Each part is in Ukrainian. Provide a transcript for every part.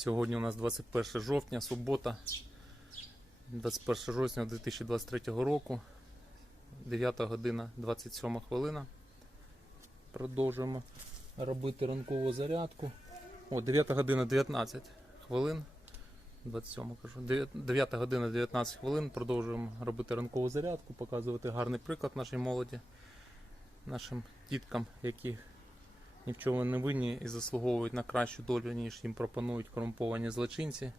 Сьогодні у нас 21 жовтня, субота, 21 жовтня 2023 року, 9 година 27 хвилина. Продовжуємо робити ранкову зарядку. О, 9 година 19 хвилин. 27 кажу. 9 година 19 хвилин. Продовжуємо робити ранкову зарядку, показувати гарний приклад нашій молоді, нашим діткам, які ні в чому не винні і заслуговують на кращу долю, ніж їм пропонують корумповані злочинці,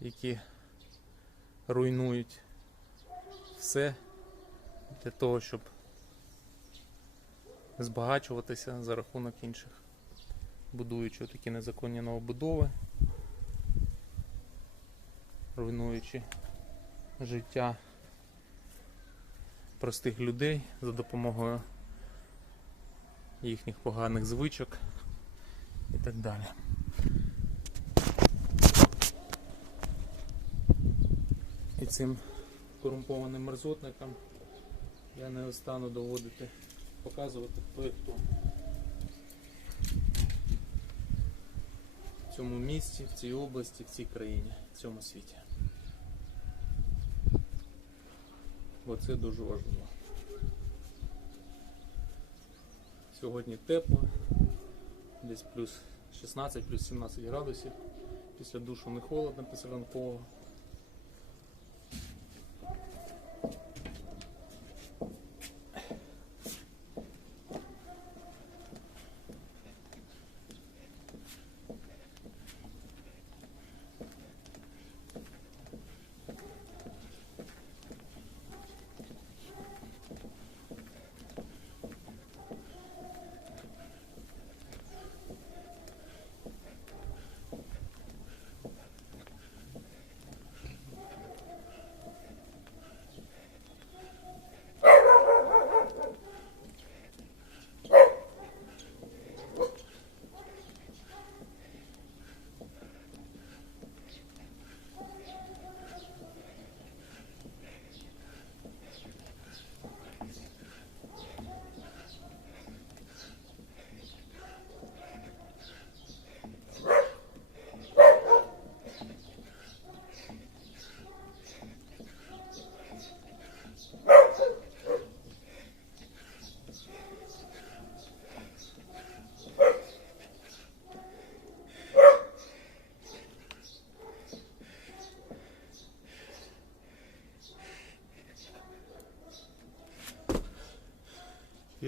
які руйнують все для того, щоб збагачуватися за рахунок інших, будуючи такі незаконні новобудови, руйнуючи життя простих людей за допомогою їхніх поганих звичок і так далі. І цим корумпованим мерзотникам я не стану доводити, показувати, хто і хто. В цьому місті, в цій області, в цій країні, в цьому світі. Бо це дуже важливо. Сьогодні тепло, десь плюс 16, плюс 17 градусів. Після душу не холодно, після ранкового.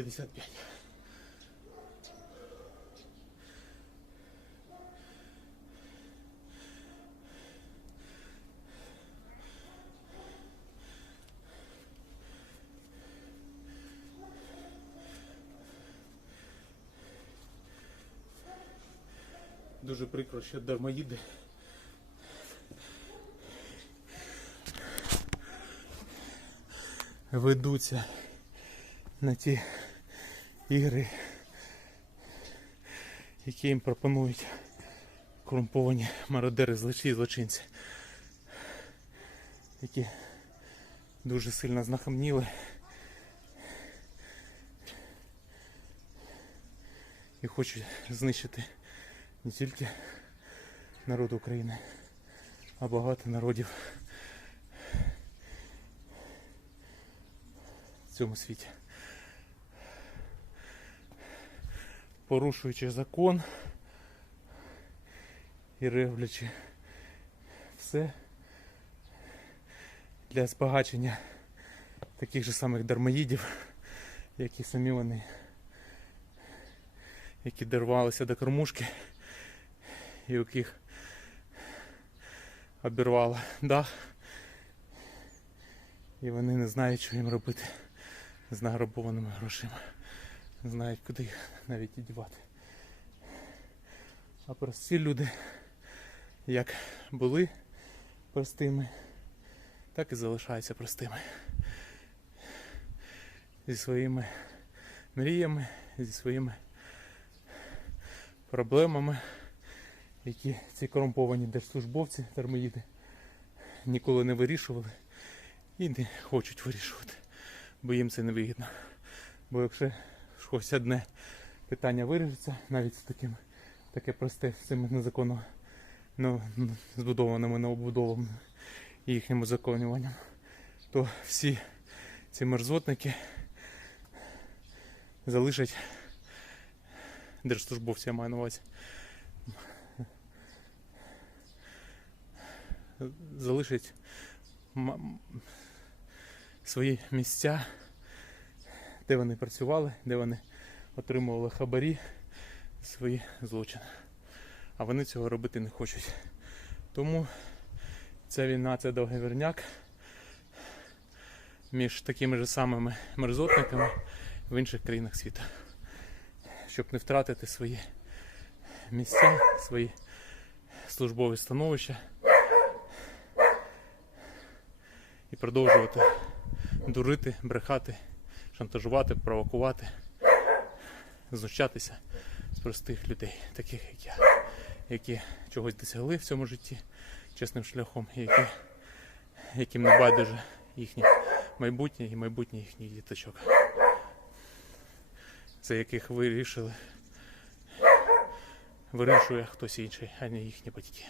П'ятдесят п'ять. Дуже прикро, що дармоїди ведуться на ті ігри, які їм пропонують корумповані мародери злочі злочинці, які дуже сильно знахамніли і хочуть знищити не тільки народ України, а багато народів в цьому світі. Порушуючи закон і ревлячи все для збагачення таких же самих дармоїдів, як і самі вони, які дорвалися до кормушки і у яких обірвало дах. І вони не знають, що їм робити з награбованими грошима знають, куди їх навіть дівати. А прості люди, як були простими, так і залишаються простими. Зі своїми мріями, зі своїми проблемами, які ці корумповані держслужбовці, термоїди ніколи не вирішували і не хочуть вирішувати, бо їм це не вигідно. Бо якщо хоч одне питання вирішиться, навіть з таким таке просте з цими незаконно ну, збудованими новобудовами і їхнім узаконюванням, то всі ці мерзотники залишать держслужбовці, я маю на увазі. М- свої місця, де вони працювали, де вони отримували хабарі, свої злочини. А вони цього робити не хочуть. Тому ця війна це договірняк між такими ж самими мерзотниками в інших країнах світу. Щоб не втратити свої місця, свої службові становища і продовжувати дурити, брехати, шантажувати, провокувати, знущатися з простих людей, таких як я, які чогось досягли в цьому житті чесним шляхом, які, яким не байдуже їхнє майбутнє і майбутнє їхніх діточок, за яких вирішили, вирішує хтось інший, а не їхні батьки.